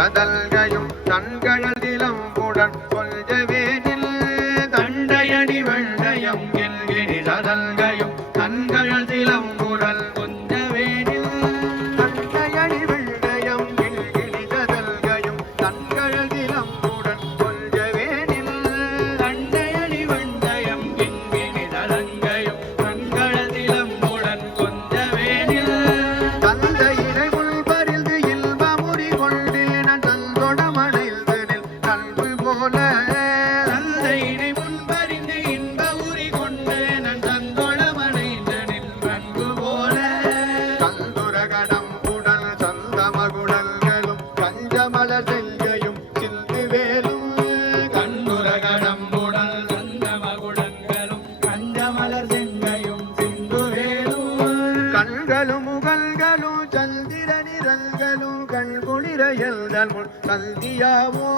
சதல்கையும் தன்கழல் திலம்புடன் கொள்ஜவேனில் தண்டையடி வெள்ளயம் என்கிரி சதல்கள் போல தந்தையினை முன்பறிந்து இன்ப உரி கொண்டேன தந்தொடமடைந்து நில் நல்பு போல. கந்துரகடம் உடல் சந்தமகுடல்களும் கஞ்சமல செங்கையும் சிந்து வேலும். கண்டுரகடம் உடல் கஞ்சமலர் செங்கையும் சிந்து வேலும். கண்களும் முகல்களும் சந்திர நிறங்களும் கண் குளிர எழுதல் முன் சந்தியாவோ.